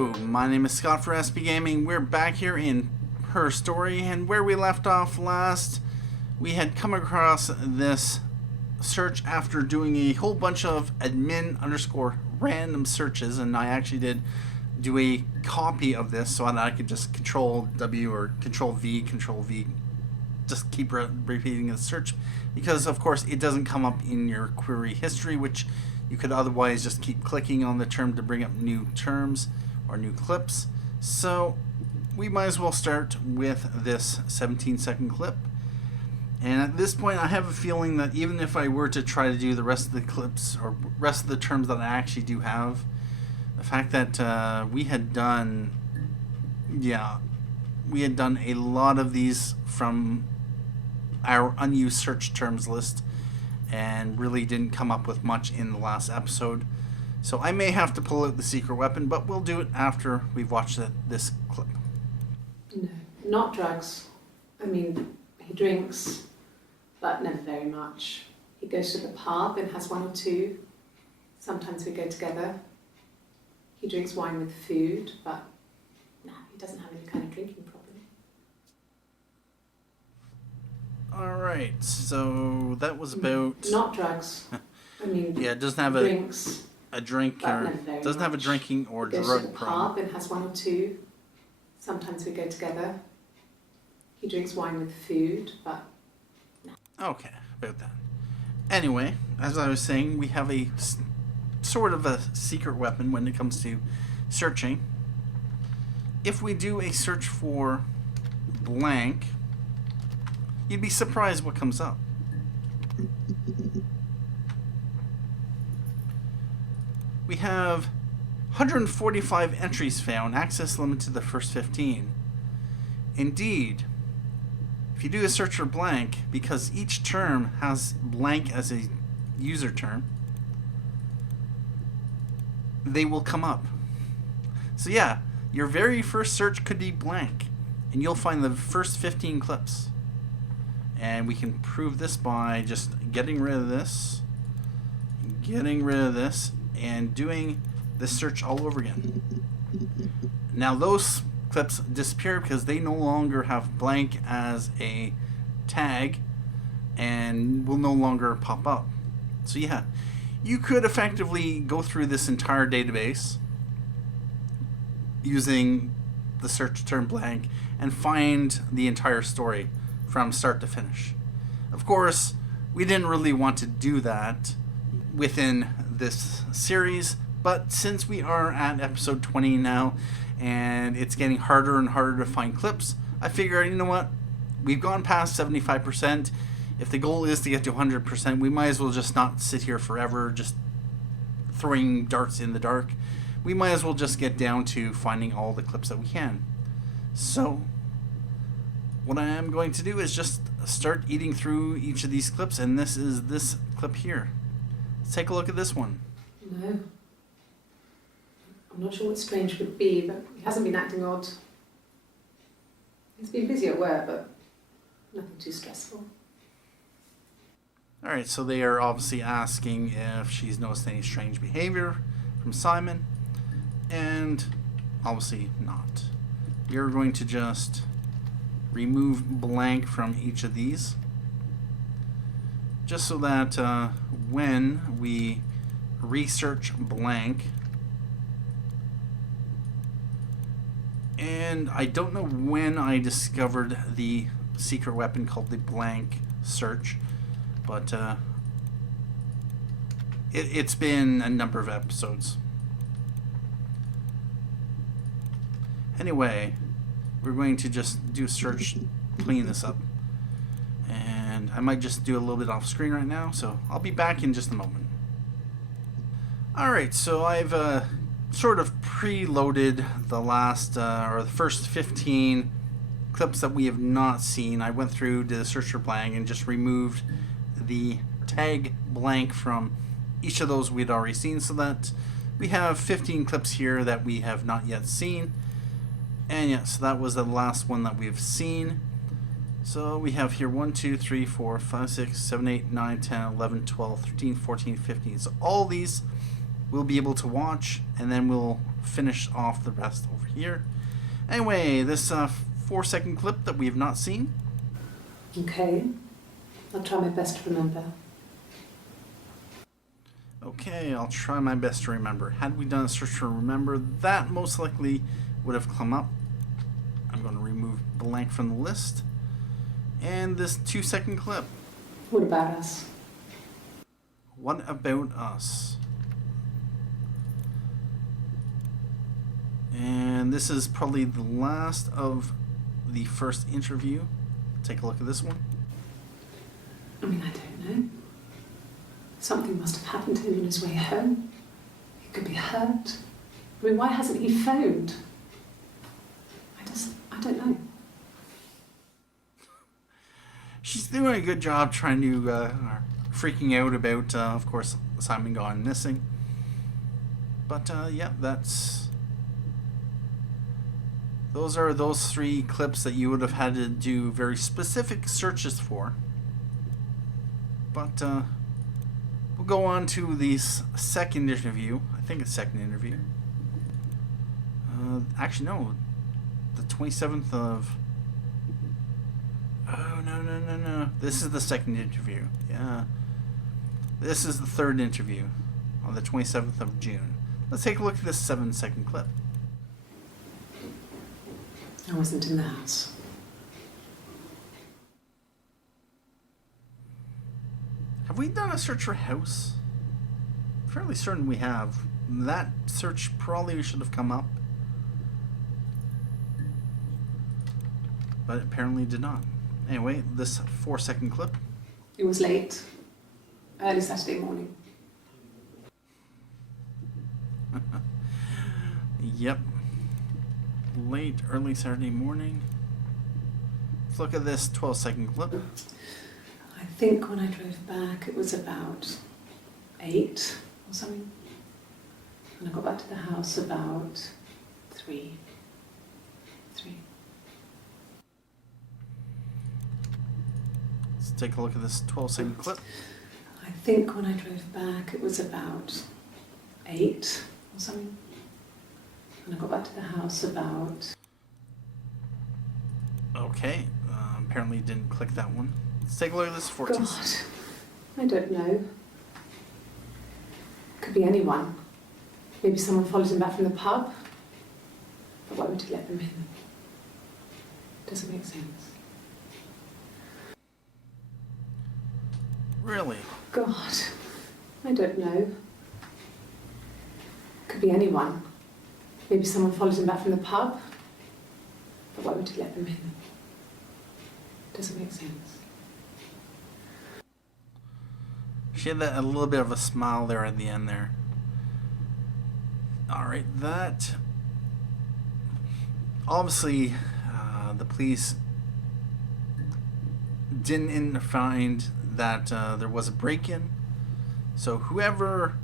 Hello, my name is Scott for SB Gaming. We're back here in Her Story, and where we left off last, we had come across this search after doing a whole bunch of admin_random searches, and I actually did do a copy of this so that I could just Control W or Control V, just keep repeating the search, because of course it doesn't come up in your query history, which you could otherwise just keep clicking on the term to bring up new terms or new clips. So we might as well start with this 17-second clip. And at this point I have a feeling that even if I were to try to do the rest of the clips or rest of the terms that I actually do have, the fact that we had done a lot of these from our unused search terms list and really didn't come up with much in the last episode. So I may have to pull out the secret weapon, but we'll do it after we've watched this clip. No, not drugs. I mean, he drinks, but never very much. He goes to the pub and has one or two. Sometimes we go together. He drinks wine with food, but no, he doesn't have any kind of drinking problem. Alright, so that was about... Not drugs. I mean, yeah, it doesn't have drinks, a drink or... Doesn't have a drinking or he goes drug to the problem. pub and has one or two. Sometimes we go together. He drinks wine with food, but no. Okay, about that. Anyway, as I was saying, we have a sort of a secret weapon when it comes to searching. If we do a search for blank, you'd be surprised what comes up. We have 145 entries found, access limit to the first 15. Indeed, if you do a search for blank, because each term has blank as a user term, they will come up. So yeah, your very first search could be blank, and you'll find the first 15 clips. And we can prove this by just getting rid of this, and doing this search all over again. Now those clips disappear because they no longer have blank as a tag and will no longer pop up. So yeah, you could effectively go through this entire database using the search term blank and find the entire story from start to finish. Of course, we didn't really want to do that within this series, but since we are at episode 20 now and it's getting harder and harder to find clips, I figured, you know what, we've gone past 75%. If the goal is to get to 100%, we might as well just not sit here forever just throwing darts in the dark. We might as well just get down to finding all the clips that we can. So what I am going to do is just start eating through each of these clips, and this is this clip here. Let's take a look at this one. No. I'm not sure what strange would be, but he hasn't been acting odd. He's been busy at work, but nothing too stressful. Alright, so they are obviously asking if she's noticed any strange behavior from Simon, and obviously not. We are going to just remove blank from each of these, just so that when we research blank, and I don't know when I discovered the secret weapon called the blank search, but it's been a number of episodes. Anyway, we're going to just do a search, clean this up. And I might just do a little bit off screen right now, so I'll be back in just a moment. Alright, so I've sort of preloaded the last, or the first 15 clips that we have not seen. I went through, did a search for blank, and just removed the tag blank from each of those we'd already seen, so that we have 15 clips here that we have not yet seen. And yeah, so that was the last one that we've seen. So we have here 1, 2, 3, 4, 5, 6, 7, 8, 9, 10, 11, 12, 13, 14, 15. So all these we'll be able to watch, and then we'll finish off the rest over here. Anyway, this 4-second clip that we have not seen. Okay. I'll try my best to remember. Okay, I'll try my best to remember. Had we done a search for remember, that most likely would have come up. I'm going to remove blank from the list. And this 2-second clip. What about us? What about us? And this is probably the last of the first interview. Take a look at this one. I mean, I don't know. Something must have happened to him on his way home. He could be hurt. I mean, why hasn't he phoned? I don't know. She's doing a good job trying to, freaking out about, of course, Simon gone missing. But, yeah, those are those 3 clips that you would have had to do very specific searches for. But, we'll go on to the second interview. I think it's second interview. Actually, no. The 27th of... Oh, no. This is the second interview. Yeah. This is the third interview on the 27th of June. Let's take a look at this 7-second clip. I wasn't in the house. Have we done a search for house? Fairly certain we have. That search probably should have come up. But it apparently did not. Anyway, this 4-second clip. It was late. Early Saturday morning. Yep. Late, early Saturday morning. Let's look at this 12-second clip. I think when I drove back it was about 8 or something. And I got back to the house about 3. Let's take a look at this 12-second clip. I think when I drove back it was about 8 or something. And I got back to the house about... Okay, apparently didn't click that one. Let's take a look at this 14. God, I don't know. Could be anyone. Maybe someone followed him back from the pub. But why would he let them in? Doesn't make sense. Really? God, I don't know. Could be anyone. Maybe someone followed him back from the pub. But why would he let them in? Doesn't make sense. She had a little bit of a smile there at the end there. Alright, that... Obviously, the police didn't find that there was a break-in. So whoever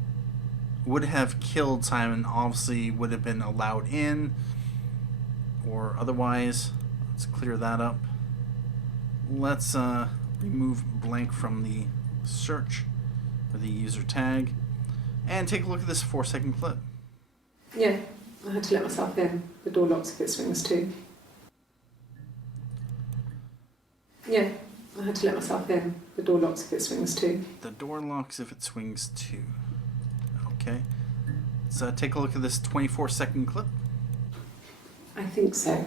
would have killed Simon obviously would have been allowed in. Or otherwise, let's clear that up. Let's remove blank from the search or the user tag. And take a look at this 4-second clip. Yeah, I had to let myself in. The door locks if it swings too. Yeah, I had to let myself in. The door locks if it swings too. The door locks if it swings too. Okay. So take a look at this 24-second clip. I think so.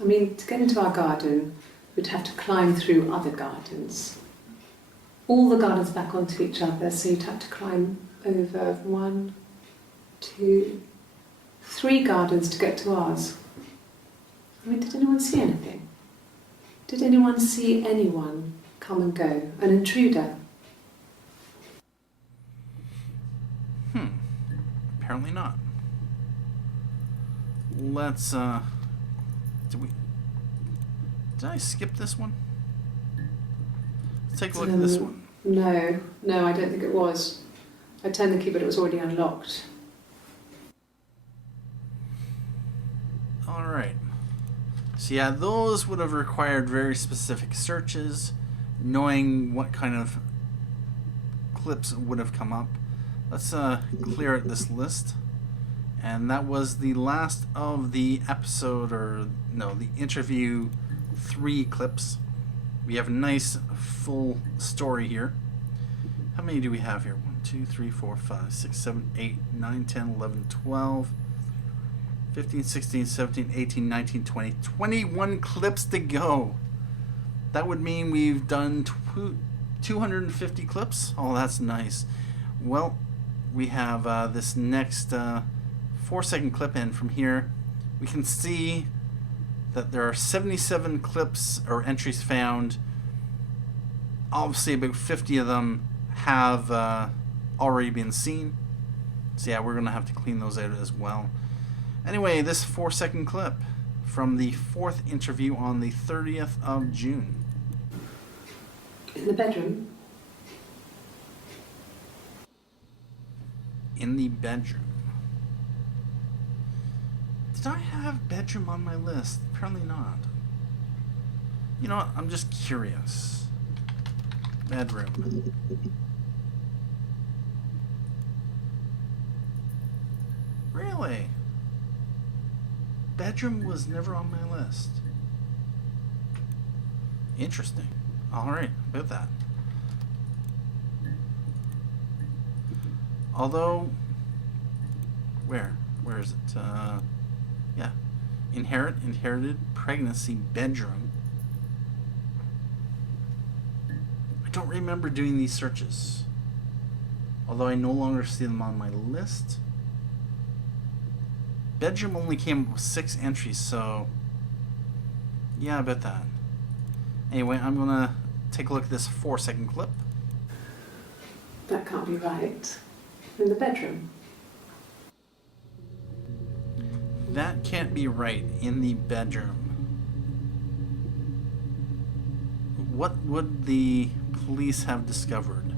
I mean, to get into our garden, we'd have to climb through other gardens. All the gardens back onto each other, so you'd have to climb over 1, 2, 3 gardens to get to ours. I mean, did anyone see anything? Did anyone see anyone come and go? An intruder? Apparently not. Let's, did I skip this one? Let's take a look at this one. No, I don't think it was. I turned the key, but it was already unlocked. Alright. So yeah, those would have required very specific searches, knowing what kind of clips would have come up. Let's clear out this list. And that was the last of the episode, or no, the interview 3 clips. We have a nice full story here. How many do we have here? 1, 2, 3, 4, 5, 6, 7, 8, 9, 10, 11, 12, 15, 16, 17, 18, 19, 20. 21 clips to go. That would mean we've done 250 clips. Oh, that's nice. Well, we have this next 4-second clip, and from here we can see that there are 77 clips or entries found. Obviously about 50 of them have already been seen, so yeah, we're gonna have to clean those out as well. Anyway, this 4-second clip from the 4th interview on the 30th of June. In the bedroom? In the bedroom. Did I have bedroom on my list? Apparently not. You know what? I'm just curious. Bedroom. Really? Bedroom was never on my list. Interesting. Alright, about that. Although, where is it? Yeah, inherited pregnancy bedroom. I don't remember doing these searches, although I no longer see them on my list. Bedroom only came up with 6 entries, so yeah, I bet that. Anyway, I'm gonna take a look at this 4-second clip. That can't be right. In the bedroom? That can't be right. In the bedroom. What would the police have discovered?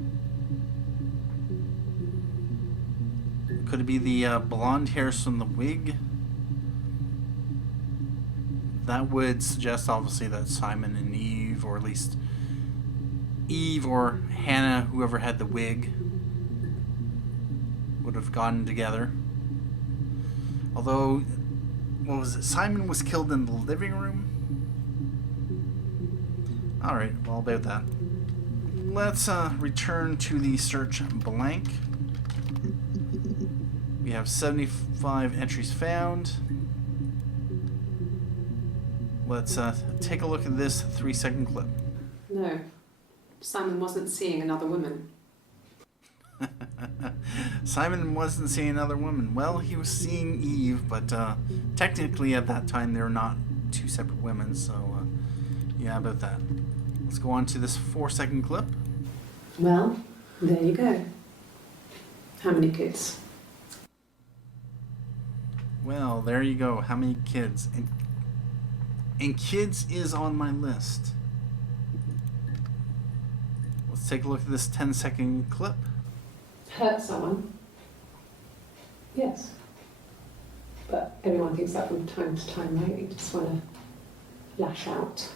Could it be the blonde hairs from the wig? That would suggest, obviously, that Simon and Eve, or at least Eve or Hannah, whoever had the wig, would have gotten together. Although, what was it? Simon was killed in the living room? Alright, well, about that. Let's return to the search blank. We have 75 entries found. Let's take a look at this 3-second clip. No. Simon wasn't seeing another woman. Simon wasn't seeing another woman. Well, he was seeing Eve, but technically at that time they were not 2 separate women, so yeah, about that. Let's go on to this 4-second clip. Well, there you go. How many kids? Well, there you go. How many kids? And kids is on my list. Let's take a look at this 10-second clip. Hurt someone? Yes. But everyone thinks that from time to time, right? You just want to lash out.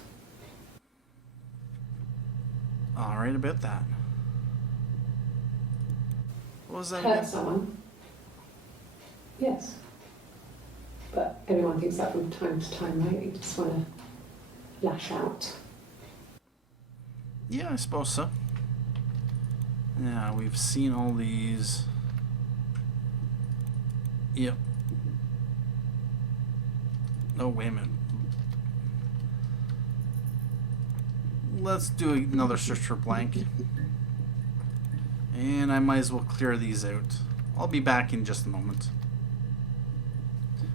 Alright, about that. What was that Hurt again? someone? Yes. But everyone thinks that from time to time, right? You just want to lash out. Yeah, I suppose so. Yeah, we've seen all these. Yep. Oh, wait a minute. Let's do another search for blank. And I might as well clear these out. I'll be back in just a moment.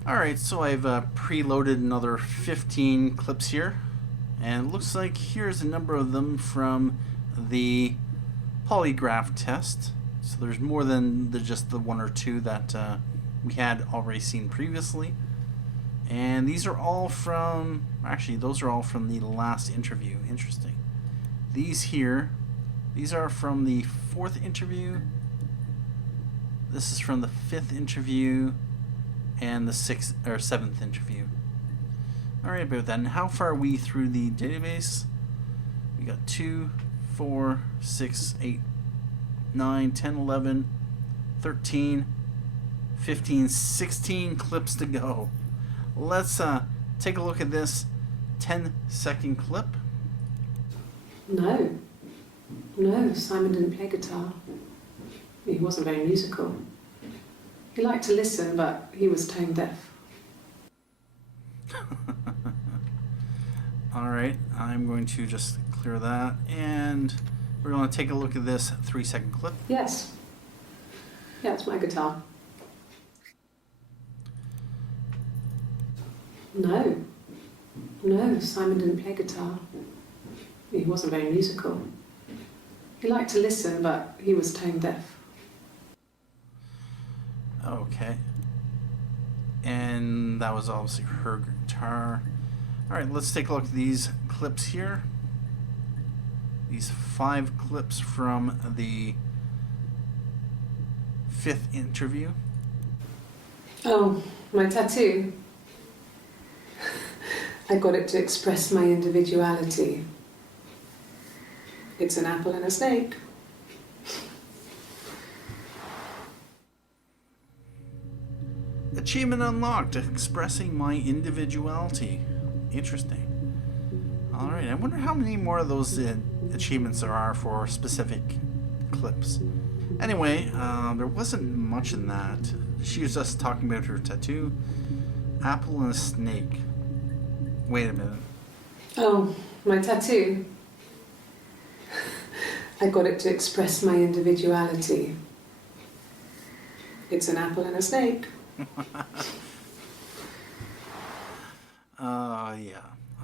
Alright, so I've preloaded another 15 clips here. And it looks like here's a number of them from the polygraph test. So there's more than just the 1 or 2 that we had already seen previously. And these are all from, actually those are all from the last interview. Interesting. These here, these are from the 4th interview. This is from the 5th interview and the 6th or 7th interview. Alright, about that. And how far are we through the database? We got 2, 4, 6, 8, 9, 10, 11, 13, 15, 16 clips to go. Let's take a look at this 10-second clip. No, Simon didn't play guitar. He wasn't very musical. He liked to listen, but he was tone deaf. Alright, I'm going to just clear that, and we're going to take a look at this 3-second clip. Yes. Yeah, it's my guitar. No, Simon didn't play guitar. He wasn't very musical. He liked to listen, but he was tone deaf. Okay. And that was obviously her guitar. Alright, let's take a look at these clips here. These 5 clips from the 5th interview. Oh, my tattoo. I got it to express my individuality. It's an apple and a snake. Achievement unlocked, expressing my individuality. Interesting. Alright, I wonder how many more of those achievements there are for specific clips. Anyway, there wasn't much in that. She was just talking about her tattoo. Apple and a snake. Wait a minute. Oh, my tattoo. I got it to express my individuality. It's an apple and a snake. Yeah.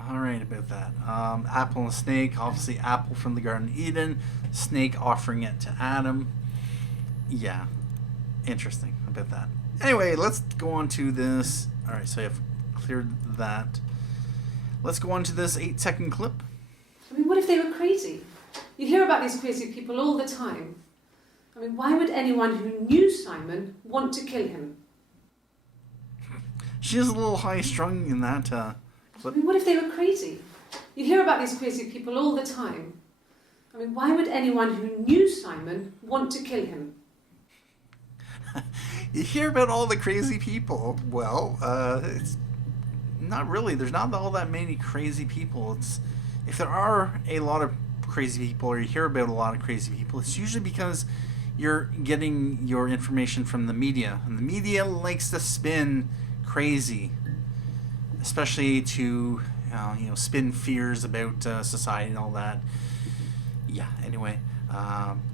Alright about that. Apple and snake, obviously apple from the Garden of Eden, snake offering it to Adam. Yeah. Interesting about that. Anyway, let's go on to this. Alright, so I've cleared that. Let's go on to this 8-second clip. I mean, what if they were crazy? You hear about these crazy people all the time. I mean, why would anyone who knew Simon want to kill him? She's a little high-strung in that clip. I mean, what if they were crazy? You hear about these crazy people all the time. I mean, why would anyone who knew Simon want to kill him? You hear about all the crazy people. Well, it's not really. There's not all that many crazy people. If there are a lot of crazy people, or you hear about a lot of crazy people, it's usually because you're getting your information from the media, and the media likes to spin crazy, especially to spin fears about society and all that. Yeah. Anyway,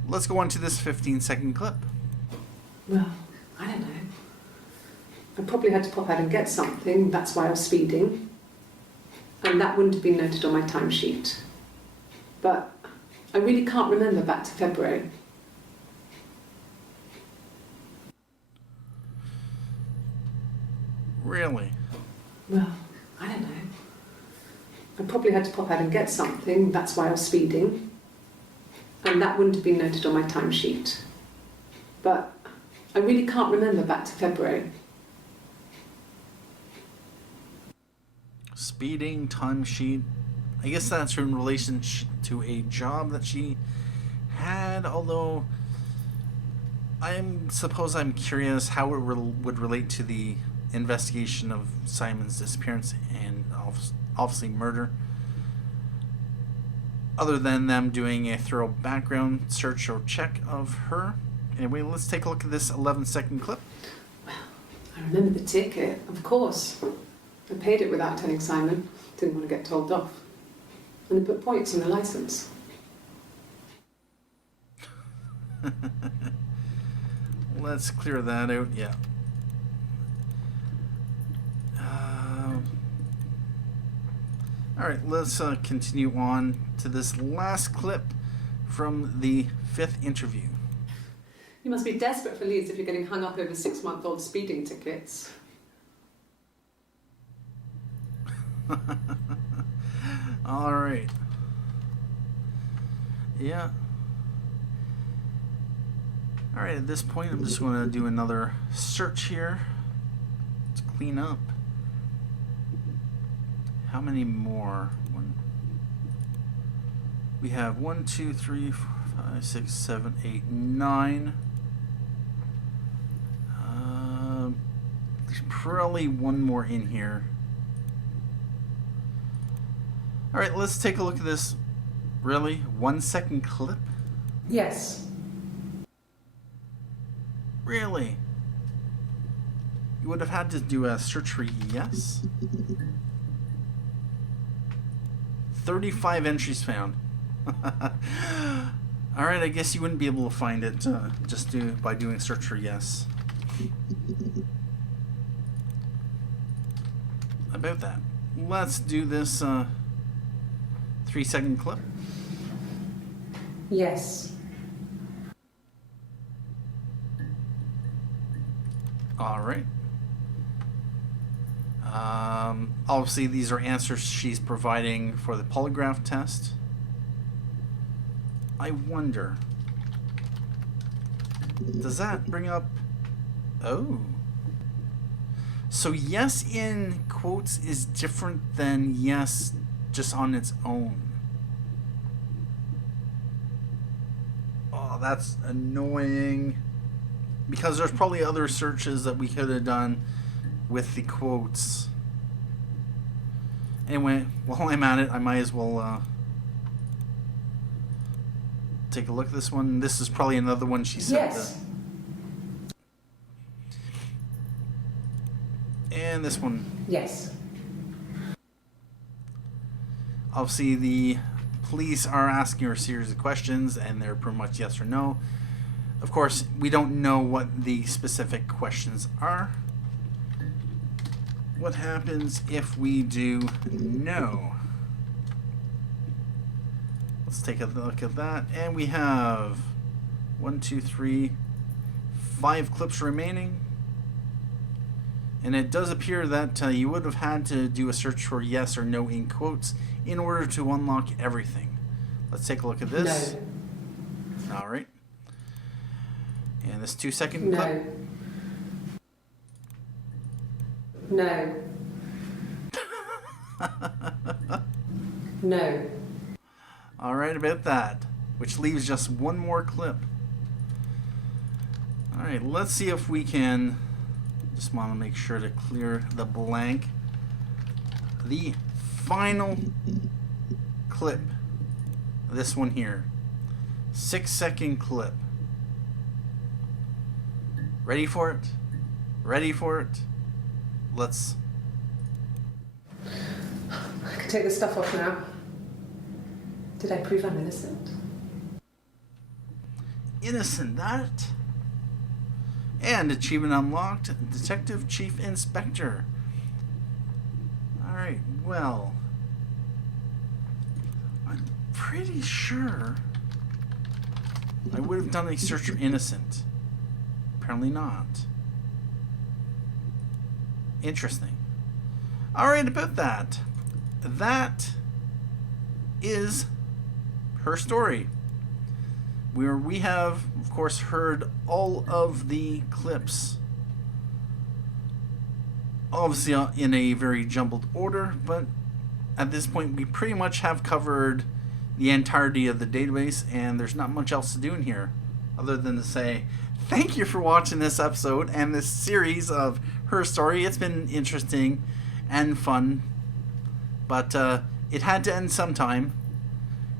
let's go on to this 15-second clip. Well, I don't know. I probably had to pop out and get something. That's why I was speeding, and that wouldn't have been noted on my timesheet. But I really can't remember back to February. Really? Well, I don't know. I probably had to pop out and get something. That's why I was speeding, and that wouldn't have been noted on my timesheet. But I really can't remember back to February. Speeding, timesheet. I guess that's in relation to a job that she had, although I'm curious how it would relate to the investigation of Simon's disappearance and obviously murder, other than them doing a thorough background search or check of her. Anyway, let's take a look at this 11-second clip. Well, I remember the ticket, of course. I paid it without telling Simon. Didn't want to get told off. And they put points on the license. Let's clear that out. Yeah. Alright, let's continue on to this last clip from the 5th interview. You must be desperate for leads if you're getting hung up over 6-month-old speeding tickets. Alright. Yeah. Alright, at this point I'm just going to do another search here to clean up. How many more? We have 1, 2, 3, 4, 5, 6, 7, 8, 9. probably one more in here. Alright, let's take a look at this. Really? 1 second clip? Yes. Really? You would have had to do a search for yes? 35 entries found. Alright, I guess you wouldn't be able to find it by doing search for yes. About that. Let's do this 3 second clip. Yes. Alright. Obviously, these are answers she's providing for the polygraph test. I wonder, does that bring up... Oh. So yes in quotes is different than yes just on its own. Oh, that's annoying. Because there's probably other searches that we could have done with the quotes. Anyway, while I'm at it, I might as well take a look at this one. This is probably another one she said. Yes. And this one. Yes. Obviously, the police are asking her a series of questions, and they're pretty much yes or no. Of course, we don't know what the specific questions are. What happens if we do no? Let's take a look at that. And we have 1, 2, 3, 5 clips remaining. And it does appear that you would have had to do a search for yes or no in quotes in order to unlock everything. Let's take a look at this. No. All right. And this 2 second No. clip. No. No. All right, about that. Which leaves just one more clip. All right, let's see if we can... Just want to make sure to clear the blank. The final clip. This one here. 6 second clip. Ready for it? Ready for it? Let's... I can take this stuff off now. Did I prove I'm innocent? Innocent, that? And achievement unlocked, Detective Chief Inspector. Alright, well... I'm pretty sure I would have done a search for innocent. Apparently not. Interesting. Alright, about that. That is her story. We have, of course, heard all of the clips. Obviously in a very jumbled order, but at this point we pretty much have covered the entirety of the database, and there's not much else to do in here other than to say thank you for watching this episode and this series of her story. It's been interesting and fun, but it had to end sometime,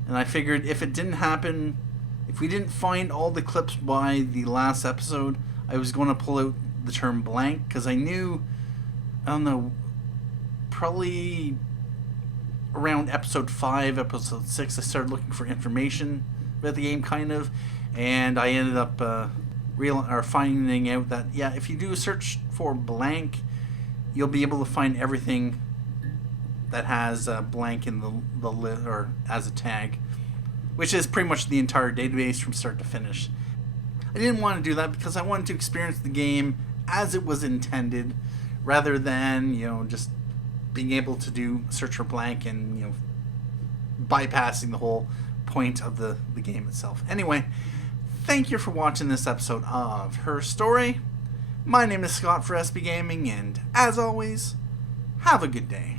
and I figured if it didn't happen, if we didn't find all the clips by the last episode, I was going to pull out the term blank, because I knew, I don't know, probably around episode 5, episode 6, I started looking for information about the game, kind of, and I ended up finding out that, yeah, if you do a search for blank, you'll be able to find everything that has blank in the list, or as a tag, which is pretty much the entire database from start to finish. I didn't want to do that because I wanted to experience the game as it was intended, rather than, just being able to do search for blank and, bypassing the whole point of the game itself. Anyway, thank you for watching this episode of Her Story. My name is Scott for SB Gaming, and as always, have a good day.